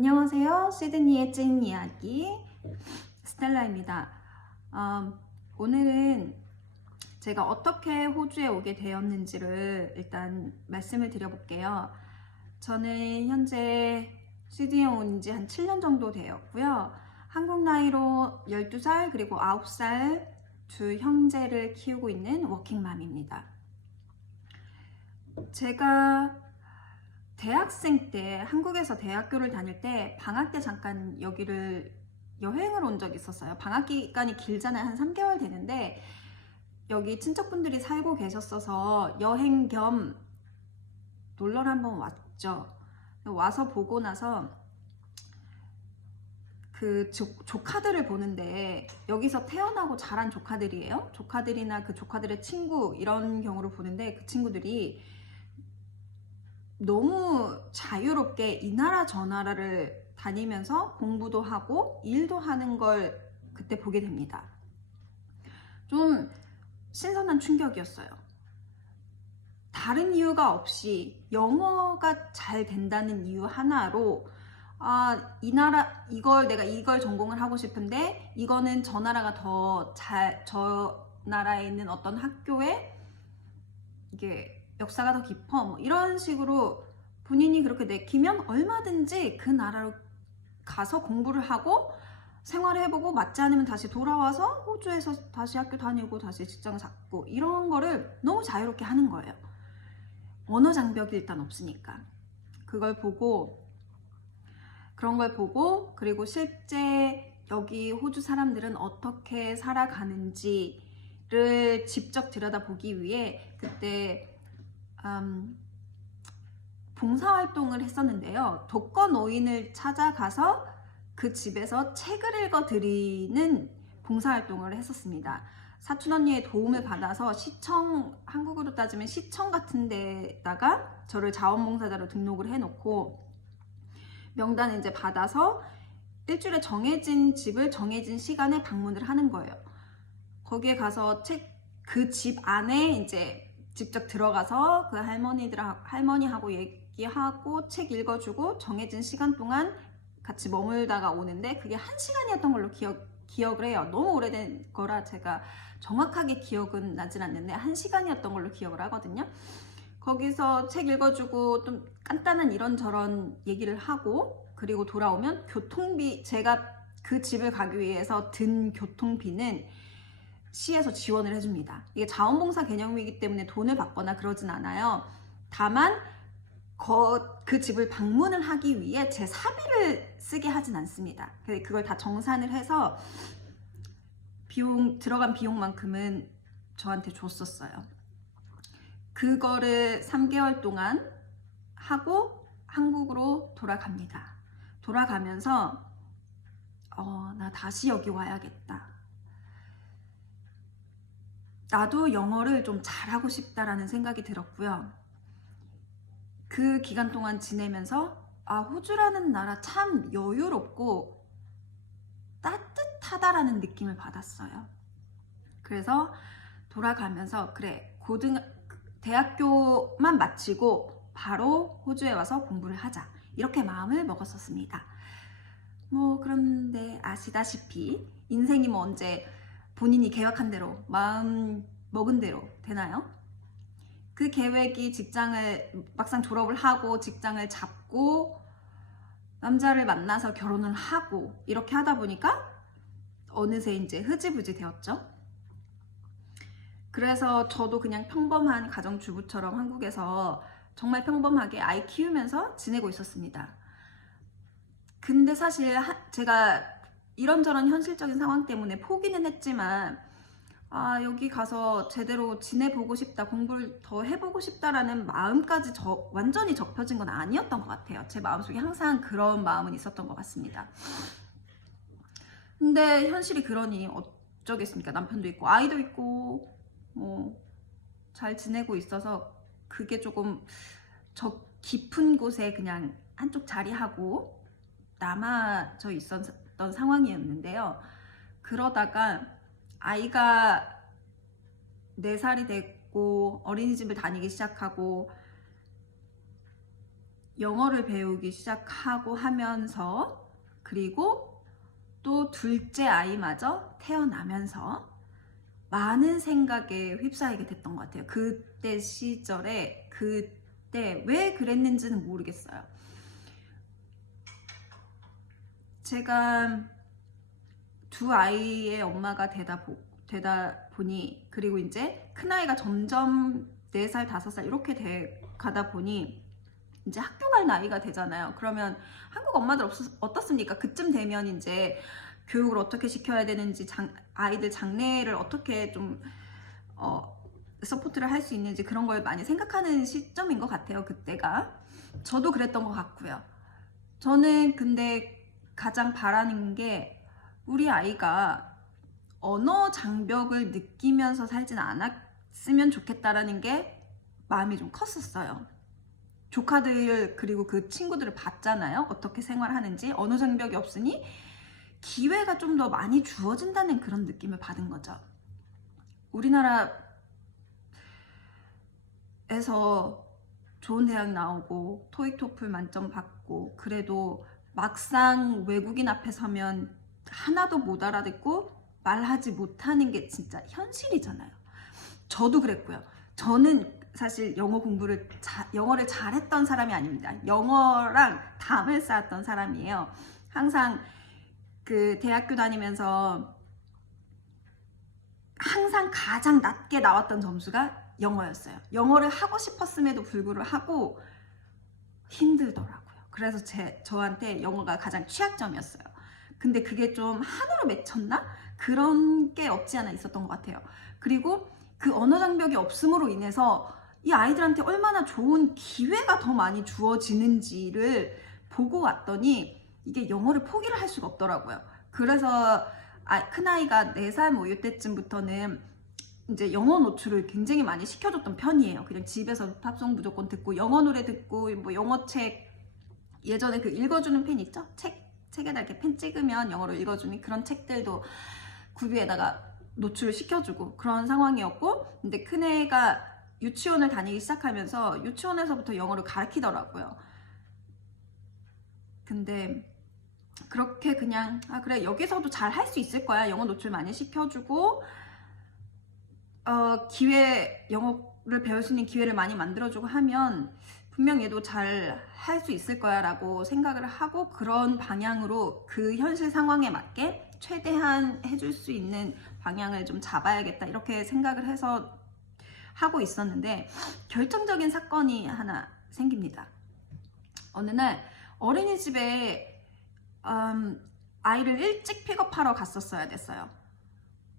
안녕하세요. 시드니의 찐 이야기 스텔라입니다. 음, 오늘은 제가 어떻게 호주에 오게 되었는지를 일단 말씀을 드려볼게요. 저는 현재 시드니에 온 지 한 7년 정도 되었고요. 한국 나이로 12살 그리고 9살 두 형제를 키우고 있는 워킹맘입니다. 제가 대학생 때 한국에서 대학교를 다닐 때 방학 때 잠깐 여기를 여행을 온 적이 있었어요. 방학 기간이 길잖아요. 한 3개월 되는데 여기 친척분들이 살고 계셨어서 여행 겸 놀러를 한번 왔죠. 와서 보고 나서 그 조, 조카들을 보는데 여기서 태어나고 자란 조카들이에요. 조카들이나 그 조카들의 친구 이런 경우를 보는데 그 친구들이 너무 자유롭게 이 나라 저 나라를 다니면서 공부도 하고 일도 하는 걸 그때 보게 됩니다. 좀 신선한 충격이었어요. 다른 이유가 없이 영어가 잘 된다는 이유 하나로 아, 이 나라 이걸 내가 이걸 전공을 하고 싶은데 이거는 저 나라가 더 잘 저 나라에 있는 어떤 학교에 이게 역사가 더 깊어 뭐 이런 식으로 본인이 그렇게 내키면 얼마든지 그 나라로 가서 공부를 하고 생활을 해보고 맞지 않으면 다시 돌아와서 호주에서 다시 학교 다니고 다시 직장 잡고 이런 거를 너무 자유롭게 하는 거예요. 언어 장벽이 일단 없으니까 그걸 보고 그런 걸 보고 그리고 실제 여기 호주 사람들은 어떻게 살아가는지를 직접 들여다보기 위해 그때 음, 봉사활동을 했었는데요. 독거 노인을 찾아가서 그 집에서 책을 읽어 드리는 봉사활동을 했었습니다. 사촌 언니의 도움을 받아서 시청, 한국으로 따지면 시청 같은 데다가 저를 자원봉사자로 등록을 해놓고 명단을 이제 받아서 일주일에 정해진 집을 정해진 시간에 방문을 하는 거예요. 거기에 가서 책, 그 집 안에 이제 직접 들어가서 그 할머니들 할머니하고 얘기하고 책 읽어주고 정해진 시간 동안 같이 머물다가 오는데 그게 한 시간이었던 걸로 기억 기억을 해요. 너무 오래된 거라 제가 정확하게 기억은 나진 않는데 한 시간이었던 걸로 기억을 하거든요. 거기서 책 읽어주고 좀 간단한 이런저런 얘기를 하고 그리고 돌아오면 교통비 제가 그 집을 가기 위해서 든 교통비는 시에서 지원을 해줍니다. 이게 자원봉사 개념이기 때문에 돈을 받거나 그러진 않아요. 다만 거, 그 집을 방문을 하기 위해 제 사비를 쓰게 하진 않습니다. 그걸 다 정산을 해서 비용 들어간 비용만큼은 저한테 줬었어요. 그거를 3개월 동안 하고 한국으로 돌아갑니다. 돌아가면서 어, 나 다시 여기 와야겠다. 나도 영어를 좀 잘하고 싶다라는 생각이 들었고요. 그 기간 동안 지내면서 아, 호주라는 나라 참 여유롭고 따뜻하다라는 느낌을 받았어요. 그래서 돌아가면서 그래, 고등 대학교만 마치고 바로 호주에 와서 공부를 하자. 이렇게 마음을 먹었었습니다. 뭐 그런데 아시다시피 인생이 뭐 언제 본인이 계획한 대로 마음 먹은 대로 되나요? 그 계획이 직장을 막상 졸업을 하고 직장을 잡고 남자를 만나서 결혼을 하고 이렇게 하다 보니까 어느새 이제 흐지부지 되었죠. 그래서 저도 그냥 평범한 가정주부처럼 한국에서 정말 평범하게 아이 키우면서 지내고 있었습니다. 근데 사실 제가 이런저런 현실적인 상황 때문에 포기는 했지만 아, 여기 가서 제대로 지내보고 싶다, 공부를 더 해보고 싶다라는 마음까지 저, 완전히 접혀진 건 아니었던 것 같아요. 제 마음속에 항상 그런 마음은 있었던 것 같습니다. 근데 현실이 그러니 어쩌겠습니까? 남편도 있고, 아이도 있고, 뭐, 잘 지내고 있어서 그게 조금 저 깊은 곳에 그냥 한쪽 자리하고 남아져 있었 던 상황이었는데요. 그러다가 아이가 4살이 됐고 어린이집을 다니기 시작하고 영어를 배우기 시작하고 하면서 그리고 또 둘째 아이마저 태어나면서 많은 생각에 휩싸이게 됐던 것 같아요. 그때 시절에 그때 왜 그랬는지는 모르겠어요. 제가 두 아이의 엄마가 되다, 보, 되다 보니 그리고 이제 큰 아이가 점점 4살, 5살 이렇게 돼 가다 보니 이제 학교 갈 나이가 되잖아요. 그러면 한국 엄마들 없, 어떻습니까? 그쯤 되면 이제 교육을 어떻게 시켜야 되는지 장, 아이들 장래를 어떻게 좀 어, 서포트를 할 수 있는지 그런 걸 많이 생각하는 시점인 것 같아요. 그때가 저도 그랬던 것 같고요. 저는 근데 가장 바라는 게 우리 아이가 언어 장벽을 느끼면서 살진 않았으면 좋겠다라는 게 마음이 좀 컸었어요. 조카들 그리고 그 친구들을 봤잖아요. 어떻게 생활하는지 언어 장벽이 없으니 기회가 좀 더 많이 주어진다는 그런 느낌을 받은 거죠. 우리나라에서 좋은 대학 나오고 토익 토플 만점 받고 그래도 막상 외국인 앞에 서면 하나도 못 알아듣고 말하지 못하는 게 진짜 현실이잖아요. 저도 그랬고요. 저는 사실 영어 공부를 자, 영어를 잘했던 사람이 아닙니다. 영어랑 담을 쌓았던 사람이에요. 항상 그 대학교 다니면서 항상 가장 낮게 나왔던 점수가 영어였어요. 영어를 하고 싶었음에도 불구하고 힘들더라고요. 그래서 제 저한테 영어가 가장 취약점이었어요. 근데 그게 좀 한으로 맺혔나? 그런 게 없지 않아 있었던 것 같아요. 그리고 그 언어 장벽이 없음으로 인해서 이 아이들한테 얼마나 좋은 기회가 더 많이 주어지는지를 보고 왔더니 이게 영어를 포기를 할 수가 없더라고요. 그래서 아, 큰아이가 4살 뭐 이때쯤부터는 이제 영어 노출을 굉장히 많이 시켜줬던 편이에요. 그냥 집에서 팝송 무조건 듣고 영어 노래 듣고 뭐 영어 책 예전에 그 읽어주는 펜 있죠? 책 책에다 이렇게 펜 찍으면 영어로 읽어주는 그런 책들도 구비에다가 노출을 시켜주고 그런 상황이었고 근데 큰애가 유치원을 다니기 시작하면서 유치원에서부터 영어를 가르치더라고요. 근데 그렇게 그냥 아 그래 여기서도 잘 할 수 있을 거야 영어 노출 많이 시켜주고 어 기회 영어를 배울 수 있는 기회를 많이 만들어주고 하면 분명 얘도 잘 할 수 있을 거야 라고 생각을 하고 그런 방향으로 그 현실 상황에 맞게 최대한 해줄 수 있는 방향을 좀 잡아야겠다 이렇게 생각을 해서 하고 있었는데 결정적인 사건이 하나 생깁니다. 어느 날 어린이집에 음, 아이를 일찍 픽업하러 갔었어야 됐어요.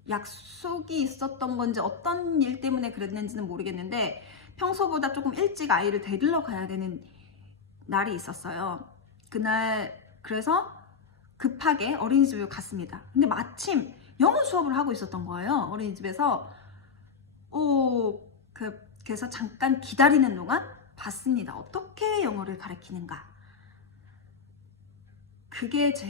약속이 있었던 건지 어떤 일 때문에 그랬는지는 모르겠는데 평소보다 조금 일찍 아이를 데리러 가야 되는 날이 있었어요. 그날 그래서 급하게 어린이집을 갔습니다. 근데 마침 영어 수업을 하고 있었던 거예요. 어린이집에서 오, 그, 그래서 잠깐 기다리는 동안 봤습니다. 어떻게 영어를 가르치는가. 그게 제,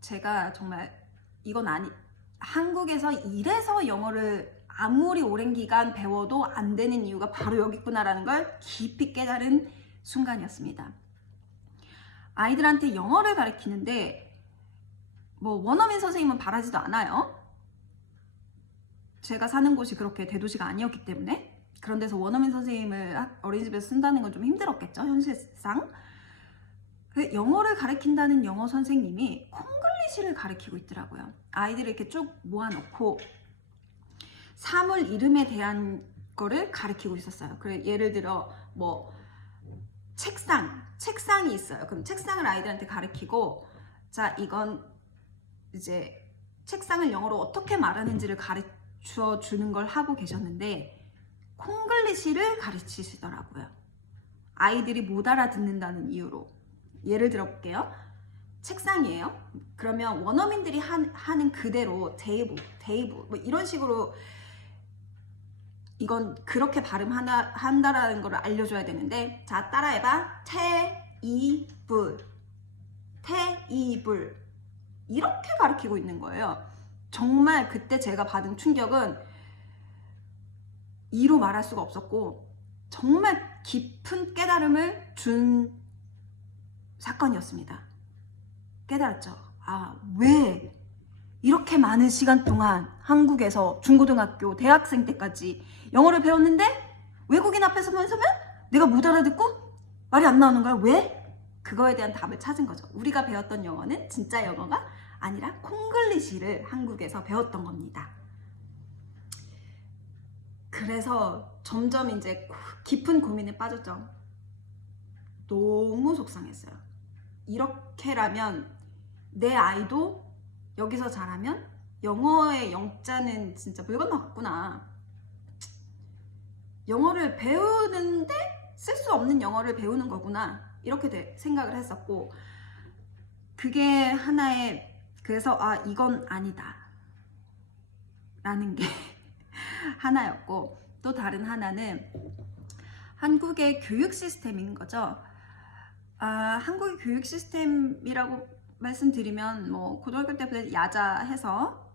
제가 정말 이건 아니, 한국에서 이래서 영어를 아무리 오랜 기간 배워도 안 되는 이유가 바로 여기 있구나라는 걸 깊이 깨달은 순간이었습니다. 아이들한테 영어를 가르치는데 뭐 원어민 선생님은 바라지도 않아요. 제가 사는 곳이 그렇게 대도시가 아니었기 때문에 그런 데서 원어민 선생님을 학- 어린이집에서 쓴다는 건 좀 힘들었겠죠 현실상 그 영어를 가르친다는 영어 선생님이 콩글리시를 가르치고 있더라고요 아이들을 이렇게 쭉 모아놓고 사물 이름에 대한 거를 가르치고 있었어요 그래 예를 들어 뭐 책상 책상이 있어요 그럼 책상을 아이들한테 가르치고 자 이건 이제 책상을 영어로 어떻게 말하는지를 가르쳐 주는 걸 하고 계셨는데 콩글리시를 가르치시더라고요. 아이들이 못 알아듣는다는 이유로. 예를 들어 볼게요. 책상이에요. 그러면 원어민들이 한, 하는 그대로 테이블, 테이블 뭐 이런 식으로 이건 그렇게 발음한다 한다라는 걸 알려줘야 되는데 자 따라해봐 테이블 테이블 이렇게 가르치고 있는 거예요. 정말 그때 제가 받은 충격은 이로 말할 수가 없었고 정말 깊은 깨달음을 준 사건이었습니다. 깨달았죠. 아, 왜 이렇게 많은 시간 동안 한국에서 중고등학교, 대학생 때까지 영어를 배웠는데 외국인 앞에서 서면 내가 못 알아듣고 말이 안 나오는 거야? 왜? 그거에 대한 답을 찾은 거죠. 우리가 배웠던 영어는 진짜 영어가 아니라 콩글리시를 한국에서 배웠던 겁니다. 그래서 점점 이제 깊은 고민에 빠졌죠. 너무 속상했어요. 이렇게라면 내 아이도 여기서 자라면 영어의 영자는 진짜 물 건너갔구나. 영어를 배우는데 쓸 수 없는 영어를 배우는 거구나. 이렇게 돼- 생각을 했었고, 그게 하나의, 그래서 아, 이건 아니다. 라는 게 하나였고, 또 다른 하나는 한국의 교육 시스템인 거죠. 아, 한국의 교육 시스템이라고 말씀드리면 뭐 고등학교 때부터 야자해서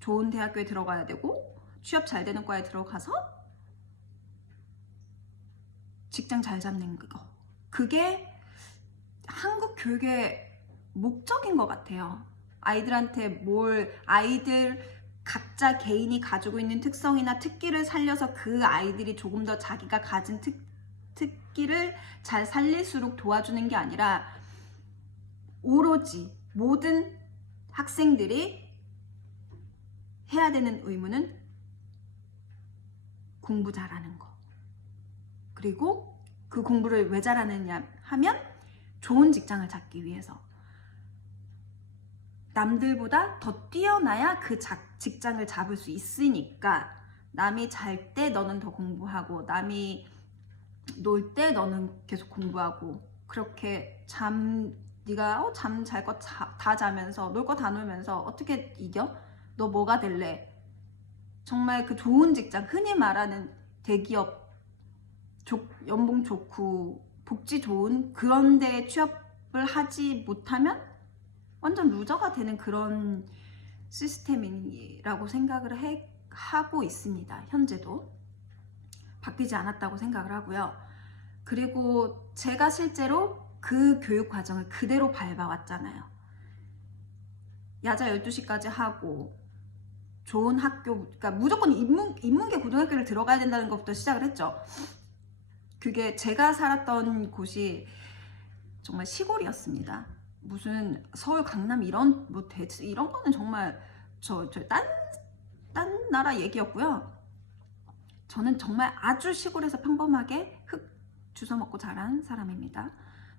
좋은 대학교에 들어가야 되고 취업 잘 되는 과에 들어가서 직장 잘 잡는 거 그게 한국 교육의 목적인 것 같아요. 아이들한테 뭘 아이들 각자 개인이 가지고 있는 특성이나 특기를 살려서 그 아이들이 조금 더 자기가 가진 특, 특기를 잘 살릴수록 도와주는 게 아니라 오로지 모든 학생들이 해야 되는 의무는 공부 잘하는 거. 그리고 그 공부를 왜 잘하느냐 하면 좋은 직장을 찾기 위해서. 남들보다 더 뛰어나야 그 자- 직장을 잡을 수 있으니까 남이 잘 때 너는 더 공부하고 남이 놀 때 너는 계속 공부하고 그렇게 잠 네가 어, 잠잘 거 다 자면서 놀 거 다 놀면서 어떻게 이겨? 너 뭐가 될래? 정말 그 좋은 직장 흔히 말하는 대기업 좋- 연봉 좋고 복지 좋은 그런 데 취업을 하지 못하면 완전 루저가 되는 그런 시스템이라고 생각을 해, 하고 있습니다. 현재도 바뀌지 않았다고 생각을 하고요. 그리고 제가 실제로 그 교육 과정을 그대로 밟아왔잖아요. 야자 12시까지 하고 좋은 학교, 그러니까 무조건 인문, 인문계 고등학교를 들어가야 된다는 것부터 시작을 했죠. 그게 제가 살았던 곳이 정말 시골이었습니다. 무슨 서울, 강남 이런 뭐 대체 이런 거는 정말 저저딴 딴 나라 얘기였고요. 저는 정말 아주 시골에서 평범하게 흙 주워 먹고 자란 사람입니다.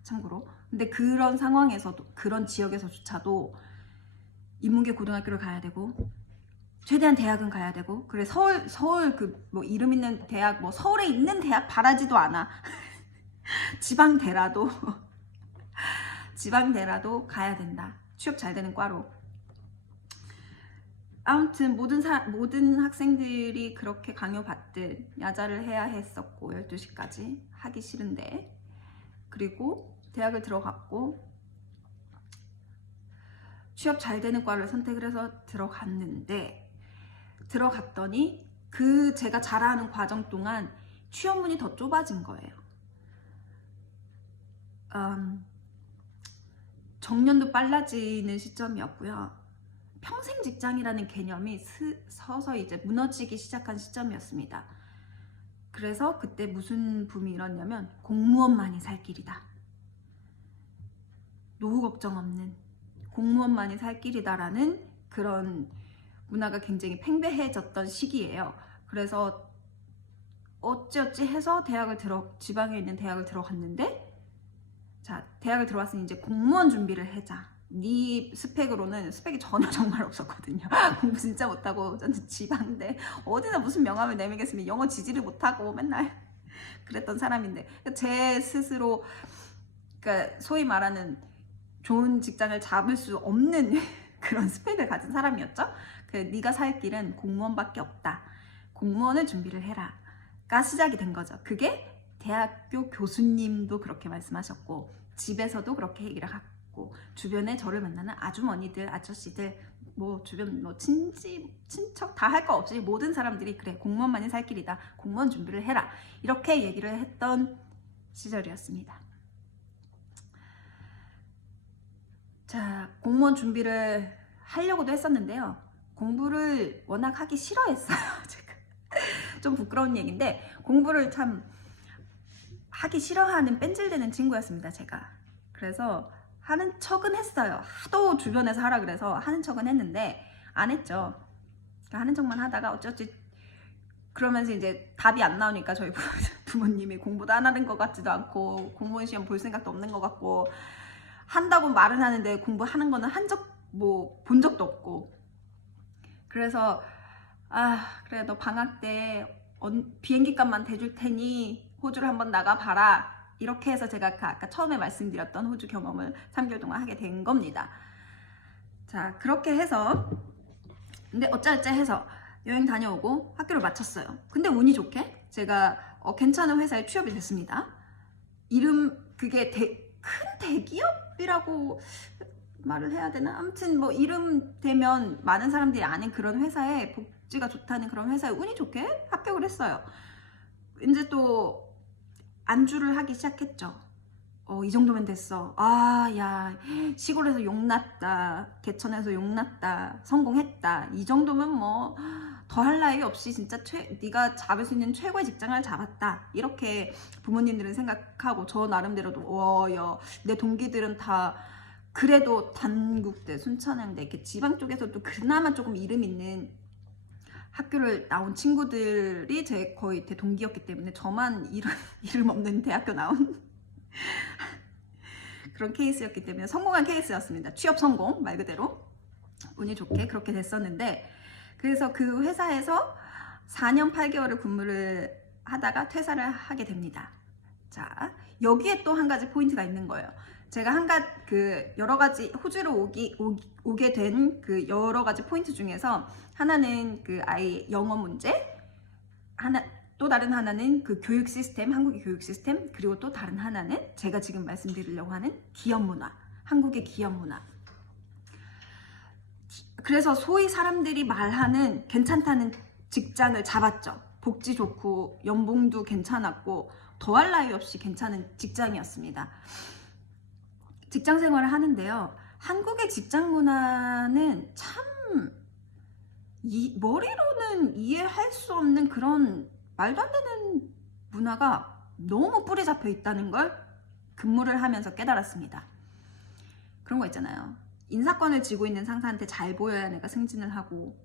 참고로. 근데 그런 상황에서도 그런 지역에서조차도 인문계 고등학교를 가야 되고 최대한 대학은 가야 되고 그래 서울 서울 그 뭐 이름 있는 대학 뭐 서울에 있는 대학 바라지도 않아. 지방 대라도 지방 대라도 가야 된다. 취업 잘 되는 과로. 아무튼 모든 사, 모든 학생들이 그렇게 강요받듯 야자를 해야 했었고 12시까지 하기 싫은데 그리고 대학을 들어갔고 취업 잘 되는 과를 선택을 해서 들어갔는데 들어갔더니 그 제가 자라는 과정 동안 취업문이 더 좁아진 거예요. 음, 정년도 빨라지는 시점이었고요. 평생 직장이라는 개념이 스, 서서히 이제 무너지기 시작한 시점이었습니다. 그래서 그때 무슨 붐이 일었냐면 공무원만이 살 길이다. 노후 걱정 없는 공무원만이 살 길이다라는 그런 문화가 굉장히 팽배해졌던 시기예요. 그래서 어찌어찌 해서 대학을 들어 지방에 있는 대학을 들어갔는데 자 대학을 들어왔으니 이제 공무원 준비를 해자. 네 스펙으로는 스펙이 전혀 정말 없었거든요. 공부 진짜 못하고 저는 지방대 어디나 무슨 명함을 내밀겠으면 영어 지지를 못하고 맨날 그랬던 사람인데 제 스스로 그러니까 소위 말하는 좋은 직장을 잡을 수 없는 그런 스펙을 가진 사람이었죠. 그 네가 살 길은 공무원밖에 없다. 공무원을 준비를 해라가 시작이 된 거죠. 그게 대학교 교수님도 그렇게 말씀하셨고 집에서도 그렇게 얘기를 하고 주변에 저를 만나는 아주머니들, 아저씨들 뭐 주변 뭐 친지 친척 다 할 거 없이 모든 사람들이 그래 공무원만이 살 길이다. 공무원 준비를 해라. 이렇게 얘기를 했던 시절이었습니다. 자, 공무원 준비를 하려고도 했었는데요. 공부를 워낙 하기 싫어했어요. 제가 좀 부끄러운 얘기인데 공부를 참 하기 싫어하는 뺀질되는 친구였습니다. 제가 그래서 하는 척은 했어요. 하도 주변에서 하라 그래서 하는 척은 했는데 안 했죠. 그러니까 하는 척만 하다가 어쩌지 그러면서 이제 답이 안 나오니까 저희 부- 부모님이 공부도 안 하는 것 같지도 않고 공무원 시험 볼 생각도 없는 것 같고 한다고 말은 하는데 공부하는 거는 한 적 뭐 본 적도 없고 그래서 아 그래 너 방학 때 언- 비행기 값만 대줄 테니 호주를 한번 나가 봐라 이렇게 해서 제가 그 아까 처음에 말씀드렸던 호주 경험을 3개월 동안 하게 된 겁니다. 자 그렇게 해서 근데 어쩌어쩌 해서 여행 다녀오고 학교를 마쳤어요. 근데 운이 좋게 제가 어, 괜찮은 회사에 취업이 됐습니다. 이름 그게 대- 큰 대기업이라고 말을 해야 되나? 아무튼 뭐 이름 되면 많은 사람들이 아는 그런 회사에 복지가 좋다는 그런 회사에 운이 좋게 합격을 했어요. 이제 또 안주를 하기 시작했죠. 어, 이 정도면 됐어. 아, 야, 시골에서 용났다. 개천에서 용났다. 성공했다. 이 정도면 뭐 더할 나위 없이 진짜 최, 네가 잡을 수 있는 최고의 직장을 잡았다. 이렇게 부모님들은 생각하고 저 나름대로도 와, 야, 내 동기들은 다 그래도 단국대, 순천향대 이렇게 지방 쪽에서도 그나마 조금 이름 있는 학교를 나온 친구들이 제 거의 제 동기였기 때문에 저만 이름 이름 없는 대학교 나온 그런 케이스였기 때문에 성공한 케이스였습니다. 취업 성공 말 그대로 운이 좋게 그렇게 됐었는데 그래서 그 회사에서 4년 8개월을 근무를 하다가 퇴사를 하게 됩니다. 자 여기에 또 한 가지 포인트가 있는 거예요. 제가 한가 그 여러 가지 호주로 오기 오, 게 된 그 여러 가지 포인트 중에서 하나는 그 아이 영어 문제 하나 또 다른 하나는 그 교육 시스템 한국의 교육 시스템 그리고 또 다른 하나는 제가 지금 말씀드리려고 하는 기업 문화 한국의 기업 문화 그래서 소위 사람들이 말하는 괜찮다는 직장을 잡았죠 복지 좋고 연봉도 괜찮았고 더할 나위 없이 괜찮은 직장이었습니다. 직장 생활을 하는데요. 한국의 직장 문화는 참 이, 머리로는 이해할 수 없는 그런 말도 안 되는 문화가 너무 뿌리 잡혀 있다는 걸 근무를 하면서 깨달았습니다. 그런 거 있잖아요. 인사권을 쥐고 있는 상사한테 잘 보여야 내가 승진을 하고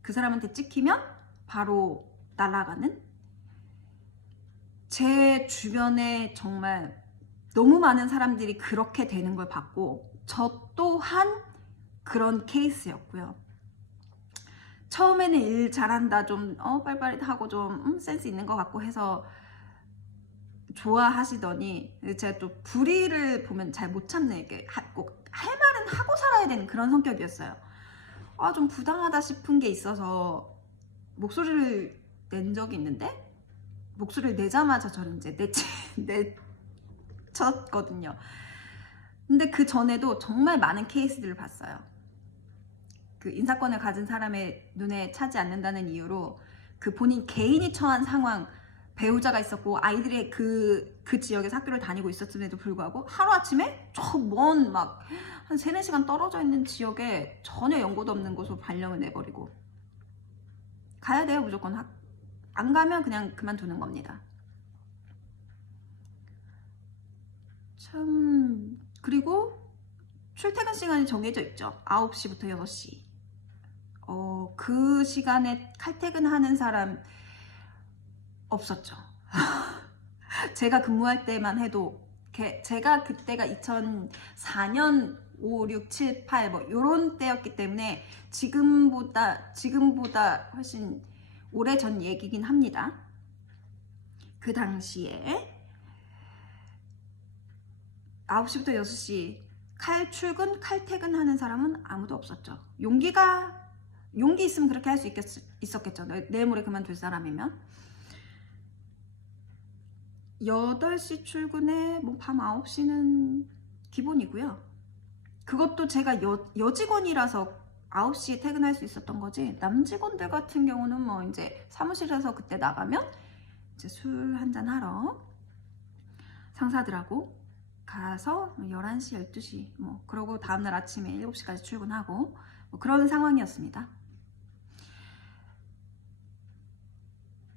그 사람한테 찍히면 바로 날아가는 제 주변에 정말 너무 많은 사람들이 그렇게 되는 걸 봤고 저 또한 그런 케이스였고요. 처음에는 일 잘한다 좀 어, 빨리빨리 하고 좀 음, 센스 있는 것 같고 해서 좋아하시더니 제가 또 불의를 보면 잘 못 참는 이게 꼭할 말은 하고 살아야 되는 그런 성격이었어요. 아 좀 부당하다 싶은 게 있어서 목소리를 낸 적이 있는데 목소리를 내자마자 저는 이제 내치, 내쳤거든요. 근데 그 전에도 정말 많은 케이스들을 봤어요. 그 인사권을 가진 사람의 눈에 차지 않는다는 이유로 그 본인 개인이 처한 상황, 배우자가 있었고 아이들이 그, 그 지역에서 학교를 다니고 있었음에도 불구하고 하루아침에 저 먼 막한 3, 4시간 떨어져 있는 지역에 전혀 연고도 없는 곳으로 발령을 내버리고 가야 돼요 무조건 학, 안 가면 그냥 그만두는 겁니다. 참 그리고 출퇴근 시간이 정해져 있죠. 9시부터 6시. 어, 그 시간에 칼퇴근하는 사람 없었죠. 제가 근무할 때만 해도 게- 제가 그때가 2004년 5, 6, 7, 8 뭐 요런 때였기 때문에 지금보다 지금보다 훨씬 오래전 얘기긴 합니다. 그 당시에 9시부터 6시 칼 출근, 칼 퇴근하는 사람은 아무도 없었죠. 용기가 용기 있으면 그렇게 할 수 있었겠죠. 내- 내일 모레 그만둘 사람이면. 8시 출근에 뭐 밤 9시는 기본이고요. 그것도 제가 여, 여직원이라서 9시에 퇴근할 수 있었던 거지. 남직원들 같은 경우는 뭐 이제 사무실에서 그때 나가면 이제 술 한잔 하러 상사들하고 가서 11시, 12시 뭐 그러고 다음날 아침에 7시까지 출근하고 뭐 그런 상황이었습니다.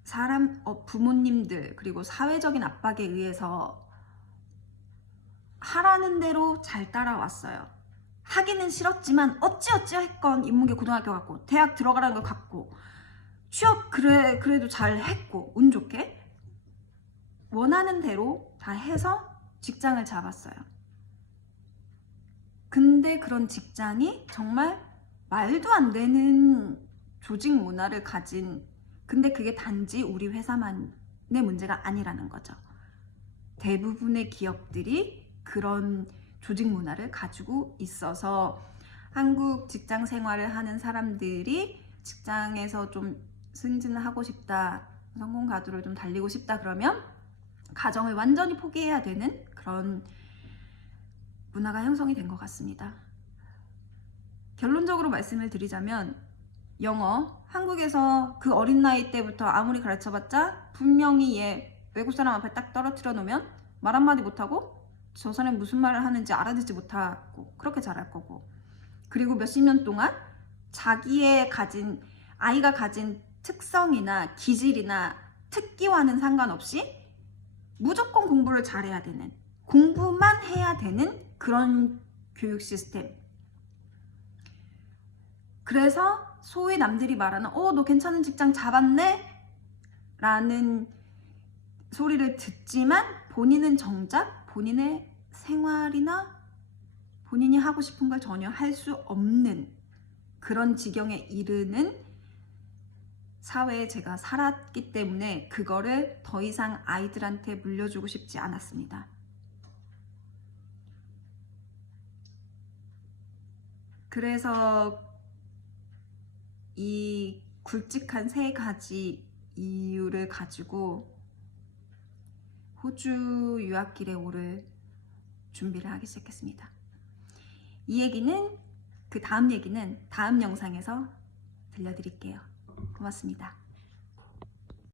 사람 어, 부모님들 그리고 사회적인 압박에 의해서 하라는 대로 잘 따라왔어요. 하기는 싫었지만 어찌어찌 했건 인문계 고등학교 갔고 대학 들어가라는 걸 갔고 취업 그래 그래도 잘 했고 운 좋게 원하는 대로 다 해서 직장을 잡았어요. 근데 그런 직장이 정말 말도 안 되는 조직 문화를 가진 근데 그게 단지 우리 회사만의 문제가 아니라는 거죠. 대부분의 기업들이 그런 조직 문화를 가지고 있어서 한국 직장 생활을 하는 사람들이 직장에서 좀 승진을 하고 싶다, 성공 가도를 좀 달리고 싶다 그러면 가정을 완전히 포기해야 되는 그런 문화가 형성이 된 것 같습니다. 결론적으로 말씀을 드리자면 영어 한국에서 그 어린 나이 때부터 아무리 가르쳐봤자 분명히 얘 외국 사람 앞에 딱 떨어뜨려 놓으면 말 한마디 못하고 저 사람이 무슨 말을 하는지 알아듣지 못하고 그렇게 잘할 거고 그리고 몇십 년 동안 자기의 가진 아이가 가진 특성이나 기질이나 특기와는 상관없이 무조건 공부를 잘해야 되는 공부만 해야 되는 그런 교육 시스템 그래서 소위 남들이 말하는 어 너 괜찮은 직장 잡았네 라는 소리를 듣지만 본인은 정작 본인의 생활이나 본인이 하고 싶은 걸 전혀 할 수 없는 그런 지경에 이르는 사회에 제가 살았기 때문에 그거를 더 이상 아이들한테 물려주고 싶지 않았습니다. 그래서 이 굵직한 세 가지 이유를 가지고 호주 유학길에 오를 준비를 하기 시작했습니다. 이 얘기는 그 다음 얘기는 다음 영상에서 들려드릴게요. 고맙습니다.